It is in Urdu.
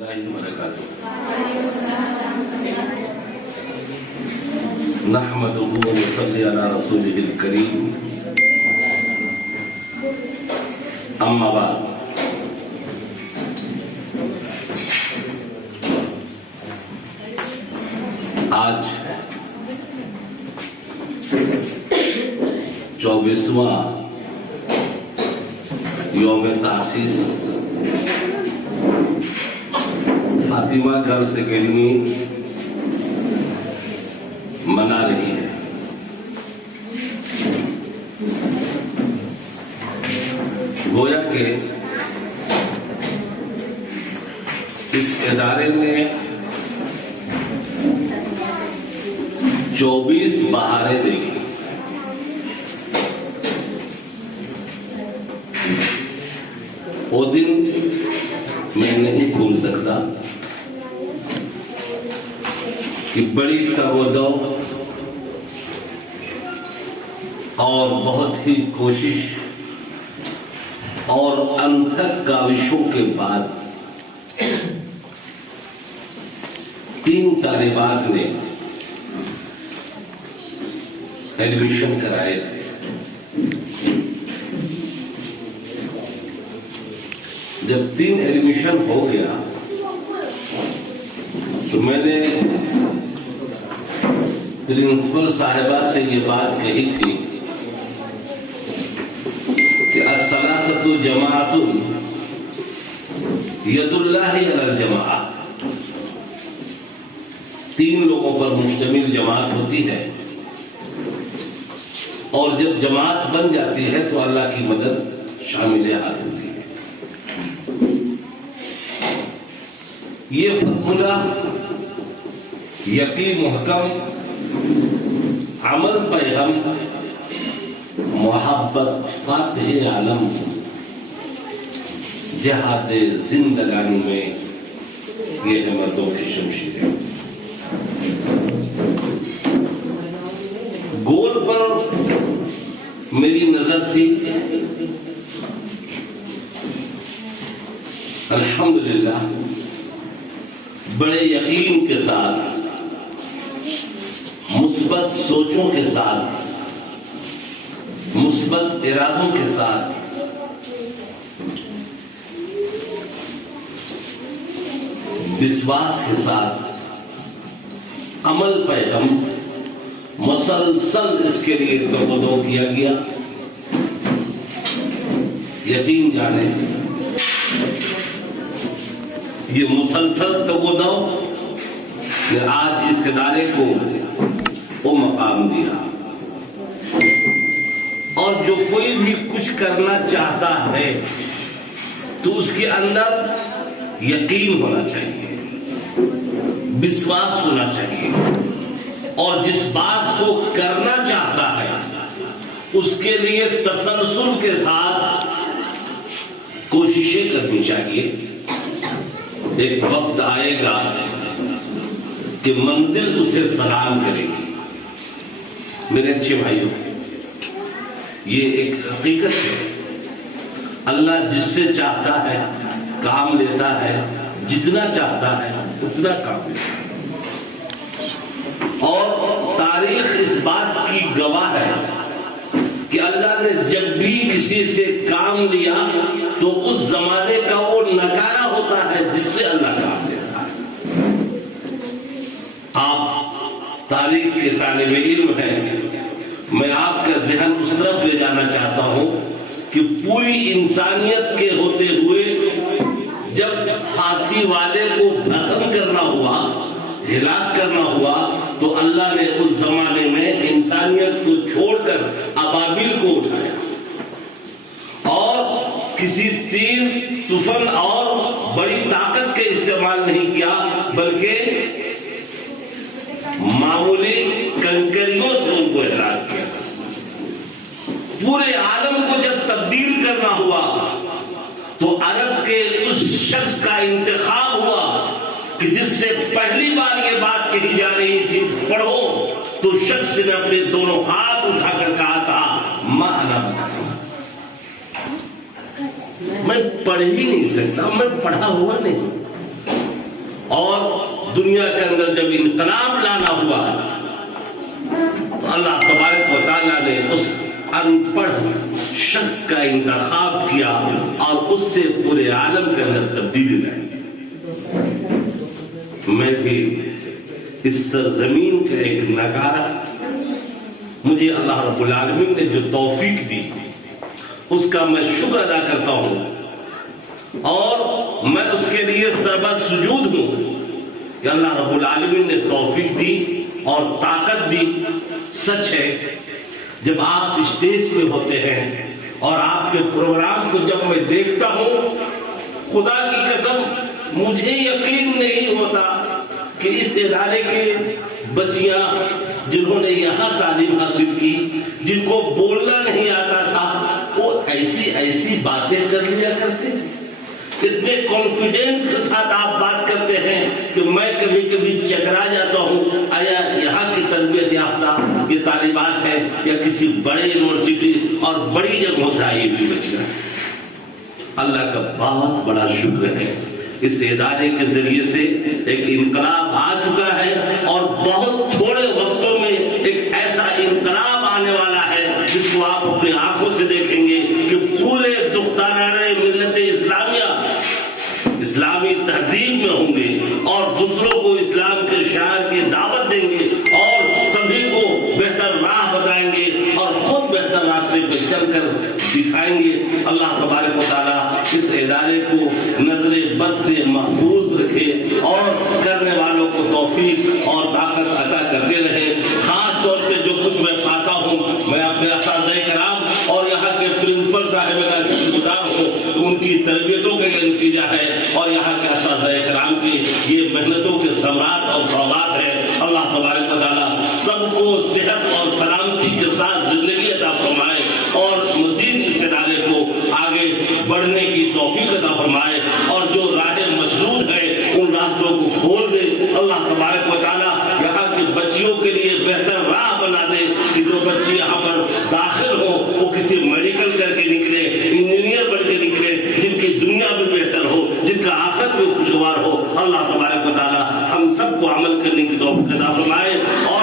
نحمده ونصلي على رسوله الكريم اما بعد آج 24واں یوم تاسیس فاطمہ گرلز اکیڈمی منا رہی ہے۔ گویا کہ اس ادارے نے 24 بہاریں دیکھی۔ وہ دن میں نہیں بھول سکتا کہ بڑی توجہ اور بہت ہی کوشش اور انتھک کاوشوں کے بعد 3 طالبات نے ایڈمیشن کرائے تھے۔ جب 3 ایڈمیشن ہو گیا تو میں نے پرنسپل صاحبہ سے یہ بات کہی تھی کہ الثلاثۃ جماعۃ ید اللہ علی الجماعۃ، 3 لوگوں پر مشتمل جماعت ہوتی ہے اور جب جماعت بن جاتی ہے تو اللہ کی مدد شامل حال ہوتی ہے۔ یہ فارمولہ یقین محکم، عمل پیغم، محبت فاتح عالم، جہاد زندگانی میں یہ ہے مردوں کی شمشیریں۔ گول پر میری نظر تھی۔ الحمدللہ بڑے یقین کے ساتھ، مثبت سوچوں کے ساتھ، مثبت ارادوں کے ساتھ وشواس کے ساتھ عمل پیغم مسلسل اس کے لیے تقدو کیا گیا۔ یقین جانے یہ مسلسل تقدو نے آج اس ادارے کو وہ مقام دیا۔ اور جو کوئی بھی کچھ کرنا چاہتا ہے تو اس کے اندر یقین ہونا چاہیے، وشواس ہونا چاہیے، اور جس بات کو کرنا چاہتا ہے اس کے لیے تسلسل کے ساتھ کوششیں کرنی چاہیے۔ ایک وقت آئے گا کہ منزل اسے سلام کرے گی۔ میرے اچھے بھائیوں، یہ ایک حقیقت ہے۔ اللہ جس سے چاہتا ہے کام لیتا ہے، جتنا چاہتا ہے اتنا کام لیتا ہے، اور تاریخ اس بات کی گواہ ہے کہ اللہ نے جب بھی کسی سے کام لیا تو اس زمانے کا وہ نکارہ ہوتا ہے جس سے اللہ کام لیتا ہے۔ آپ تاریخ کے طالب علم ہیں، میں آپ کا ذہن اس طرف لے جانا چاہتا ہوں کہ پوری انسانیت کے ہوتے ہوئے جب ہاتھی والے کو بھسم کرنا ہوا، ہلاک کرنا ہوا، تو اللہ نے اس زمانے میں انسانیت کو چھوڑ کر ابابیل کو اٹھایا، اور کسی تیر، طوفان اور بڑی طاقت کے استعمال نہیں کیا، بلکہ معمولی کنکریوں سے ان کو ہلاک کیا۔ پورے عالم کو جب تبدیل کرنا ہوا تو عرب کے اس شخص کا انتخاب ہوا کہ جس سے پہلی بار یہ بات کہی جا رہی تھی پڑھو، تو شخص نے اپنے دونوں ہاتھ اٹھا کر کہا تھا ماں انا میں پڑھ ہی نہیں سکتا، میں پڑھا ہوا نہیں۔ اور دنیا کے اندر جب انقلاب لانا ہوا تو اللہ تبارک و تعالیٰ نے اس ان پڑھ شخص کا انتخاب کیا اور اس سے پورے عالم کے اندر تبدیلی لائی۔ میں بھی اس سرزمین کا ایک نگارہ، مجھے اللہ رب العالمین نے جو توفیق دی اس کا میں شکر ادا کرتا ہوں، اور میں اس کے لیے سربا سجود ہوں کہ اللہ رب العالمین نے توفیق دی اور طاقت دی۔ سچ ہے، جب آپ اسٹیج پہ ہوتے ہیں اور آپ کے پروگرام کو جب میں دیکھتا ہوں، خدا کی قسم مجھے یقین نہیں ہوتا کہ اس ادارے کے بچیاں جنہوں نے یہاں تعلیم حاصل کی، جن کو بولنا نہیں آتا تھا، وہ ایسی باتیں کر لیا کرتے، کتنے کانفیڈنس کے ساتھ آپ بات کرتے ہیں کہ میں کبھی کبھی چکرا جاتا ہوں، آیا یہاں کی تربیت یافتہ یہ طالبات ہیں یا کسی بڑے یونیورسٹی اور بڑی جگہوں سے آئی ہوئی بچیاں۔ اللہ کا بہت بڑا شکر ہے، اس ادارے کے ذریعے سے ایک انقلاب آ چکا ہے، اور بہت تھوڑے وقتوں میں ایک ایسا انقلاب آنے والا ہے جس کو آپ اپنی آنکھوں سے دیکھیں گے کہ پورے دخترانہ ملت اسلامیہ اسلامی تہذیب میں ہوں گے اور دوسروں کو اسلام کے شعائر کی دعوت دیں گے اور سبھی کو بہتر راہ بتائیں گے اور خود بہتر راستے پہ چل کر دکھائیں گے۔ اللہ تبارک و تعالیٰ اس ادارے کو نظر بد سے محفوظ رکھے اور کرنے والوں کو توفیق اور طاقت عطا کرتے رہے۔ خاص طور سے جو کچھ میں پاتا ہوں، میں اپنے اساتذہ کرام اور یہاں کے پرنسپل صاحب کا شکر گزار ہوں، ان کی تربیتوں کا یہ نتیجہ ہے اور یہاں کے اساتذہ کرام کی یہ محنتوں کے ثمرات اور سوغات ہے۔ اللہ تبارک و تعالیٰ سب کو صحت اور سلامتی کے ساتھ زندگی عطا فرمائے اور مزید اس ادارے کو آگے بڑھنے کی توفیق عطا فرمائے، اور جو راہیں مسدود ہیں ان راستوں کو کھول دے۔ اللہ تبارک و تعالیٰ یہاں کی بچیوں کے لیے بہتر راہ بنا دے کہ جو بچی یہاں پر داخل ہو وہ کسی میڈیکل کر کے نکلے، انجینئر بن کے نکلے، جن کی دنیا بھی بہتر ہو، جن کا آخرت بھی خوشگوار ہو۔ اللہ تبارک و تعالیٰ ہم سب کو عمل کرنے کی توفیق عطا فرمائے اور